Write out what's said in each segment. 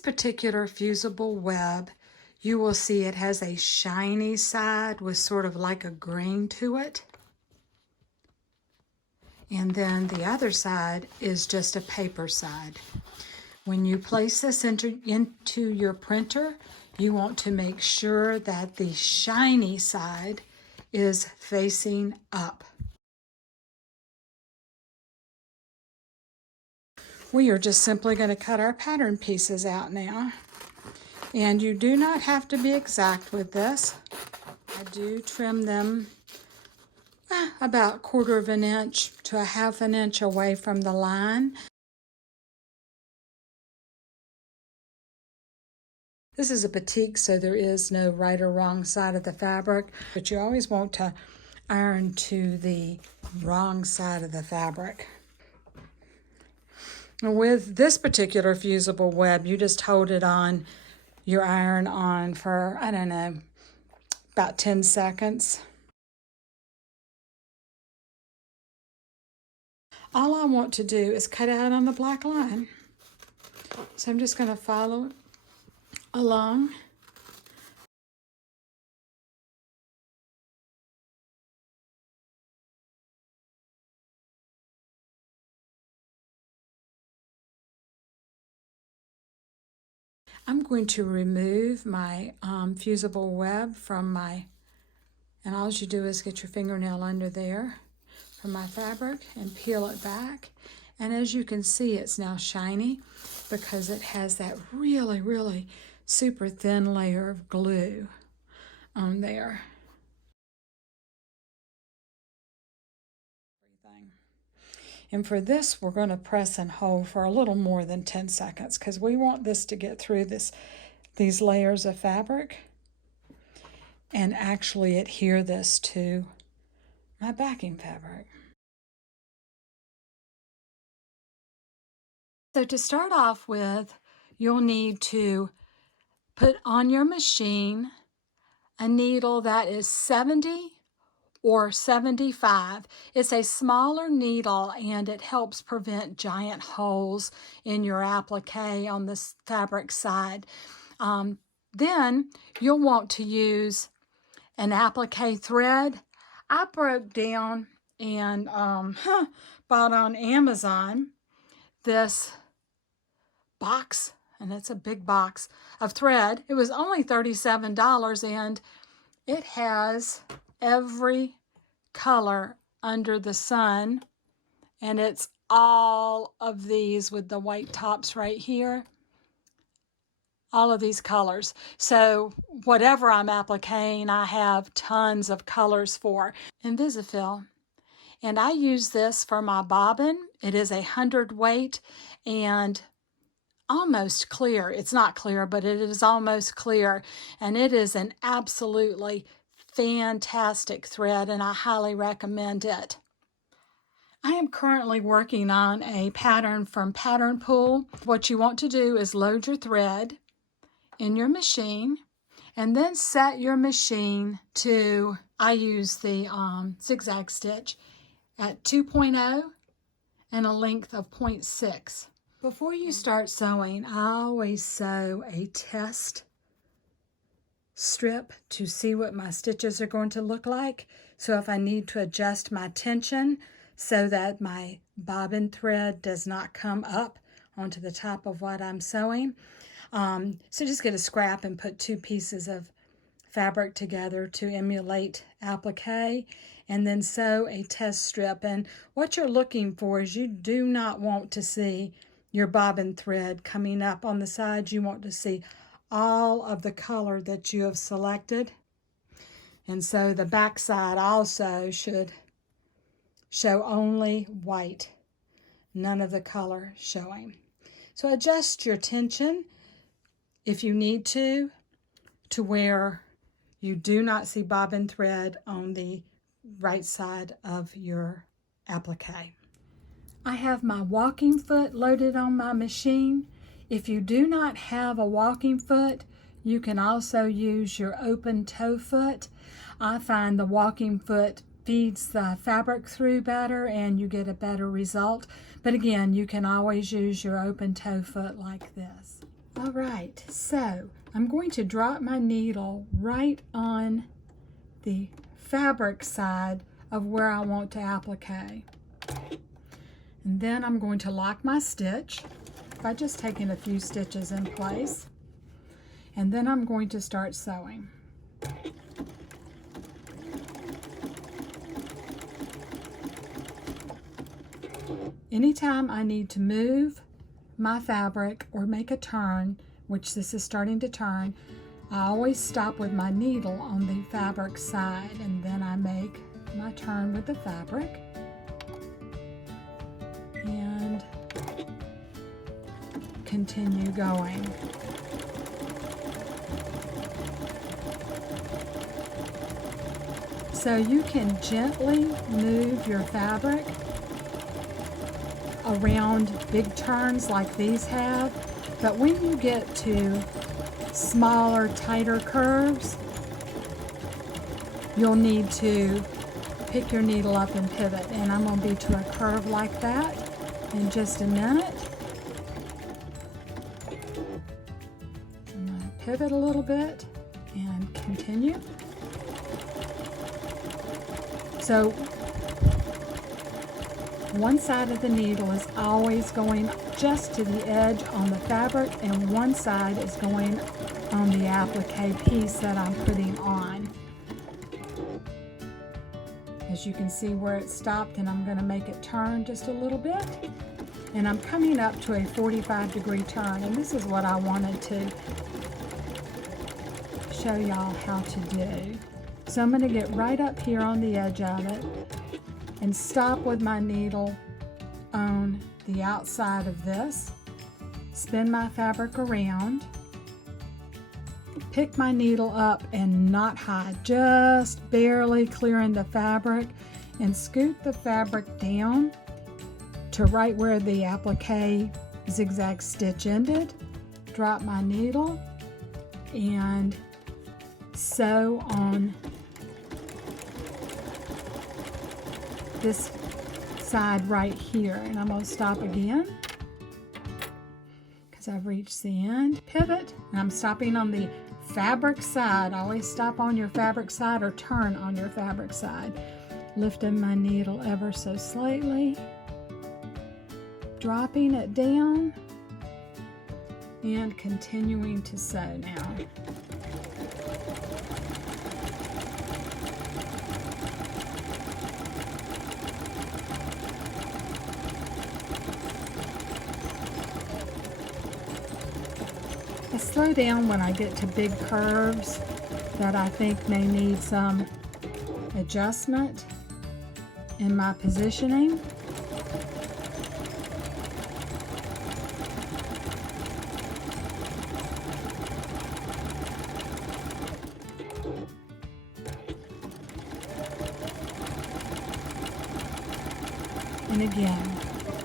particular fusible web, you will see it has a shiny side with sort of like a grain to it. And then the other side is just a paper side. When you place this into your printer, you want to make sure that the shiny side is facing up. We are just simply going to cut our pattern pieces out now. And you do not have to be exact with this. I do trim them about 1/4 of an inch to a 1/2 an inch away from the line. This is a batik, so there is no right or wrong side of the fabric, but you always want to iron to the wrong side of the fabric. With this particular fusible web, you just hold it on your iron on for, I don't know, about 10 seconds. All I want to do is cut out on the black line. So I'm just going to follow along. I'm going to remove my fusible web from and all you do is get your fingernail under there from my fabric and peel it back. And as you can see, it's now shiny because it has that really, really super thin layer of glue on there. And for this, we're going to press and hold for a little more than 10 seconds because we want this to get through these layers of fabric and actually adhere this to my backing fabric. So to start off with, you'll need to put on your machine a needle that is 70 or 75. It's a smaller needle and it helps prevent giant holes in your applique on the fabric side. Then you'll want to use an applique thread. I broke down and bought on Amazon this box, and it's a big box of thread. It was only $37 and it has every color under the sun, and it's all of these with the white tops right here, all of these colors. So whatever I'm appliquing, I have tons of colors for. Invisifil, and I use this for my bobbin. It is 100 weight and almost clear. It's not clear, but it is almost clear, and it is an absolutely fantastic thread, and I highly recommend it. I am currently working on a pattern from Pattern Pool. What you want to do is load your thread in your machine and then set your machine to, I use the zigzag stitch at 2.0 and a length of 0.6. Before you start sewing, I always sew a test strip to see what my stitches are going to look like. So if I need to adjust my tension so that my bobbin thread does not come up onto the top of what I'm sewing. So just get a scrap and put 2 pieces of fabric together to emulate applique, and then sew a test strip. And what you're looking for is you do not want to see your bobbin thread coming up on the sides. You want to see all of the color that you have selected. And so the back side also should show only white, none of the color showing. So adjust your tension if you need to where you do not see bobbin thread on the right side of your applique. I have my walking foot loaded on my machine. If you do not have a walking foot, you can also use your open toe foot. I find the walking foot feeds the fabric through better and you get a better result. But again, you can always use your open toe foot like this. All right, so I'm going to drop my needle right on the fabric side of where I want to applique. And then I'm going to lock my stitch by just taking a few stitches in place. And then I'm going to start sewing. Anytime I need to move my fabric or make a turn, which this is starting to turn, I always stop with my needle on the fabric side, and then I make my turn with the fabric and continue going. So you can gently move your fabric around big turns like these have, but when you get to smaller, tighter curves, you'll need to pick your needle up and pivot. And I'm going to be to a curve like that in just a minute. I'm going to pivot a little bit and continue. So one side of the needle is always going just to the edge on the fabric, and one side is going on the applique piece that I'm putting on. As you can see where it stopped, and I'm going to make it turn just a little bit. And I'm coming up to a 45-degree turn, and this is what I wanted to show y'all how to do. So I'm going to get right up here on the edge of it and stop with my needle on the outside of this, spin my fabric around, pick my needle up and not high, just barely clearing the fabric, and scoot the fabric down to right where the applique zigzag stitch ended, drop my needle and sew on this side right here. And I'm going to stop again because I've reached the end. Pivot, and I'm stopping on the fabric side. Always stop on your fabric side or turn on your fabric side. Lifting my needle ever so slightly, dropping it down and continuing to sew now. I slow down when I get to big curves that I think may need some adjustment in my positioning. And again,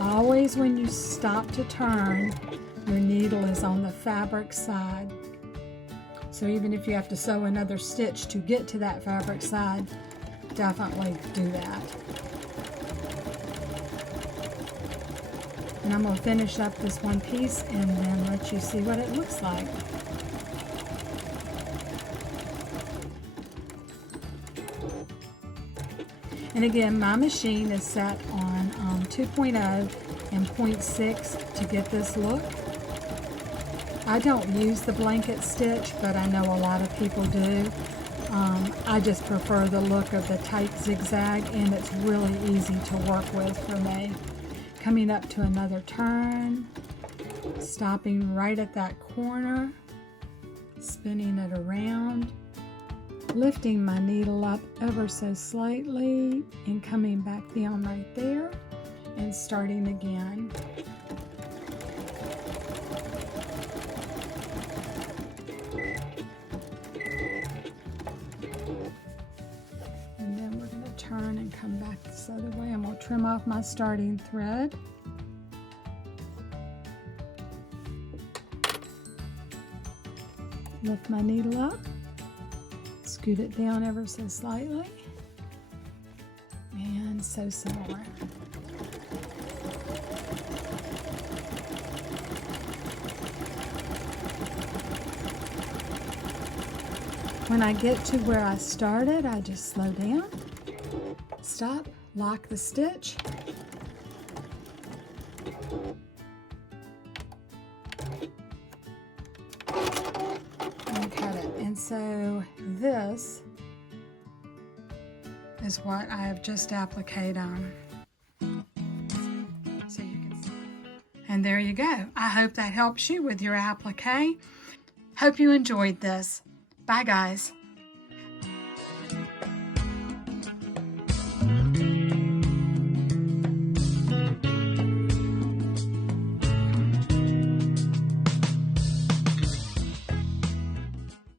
always when you stop to turn, your needle is on the fabric side. So even if you have to sew another stitch to get to that fabric side, definitely do that. And I'm going to finish up this one piece and then let you see what it looks like. And again, my machine is set on 2.0 and 0.6 to get this look. I don't use the blanket stitch, but I know a lot of people do. I just prefer the look of the tight zigzag, and it's really easy to work with for me. Coming up to another turn, stopping right at that corner, spinning it around, lifting my needle up ever so slightly and coming back down right there and starting again. And then we're going to turn and come back this other way. I'm going to trim off my starting thread. Lift my needle up. Scoot it down ever so slightly and sew some more. When I get to where I started, I just slow down, stop, lock the stitch, and cut it. And so this is what I have just appliqued on. So you can see. And there you go. I hope that helps you with your applique. Hope you enjoyed this. Bye, guys.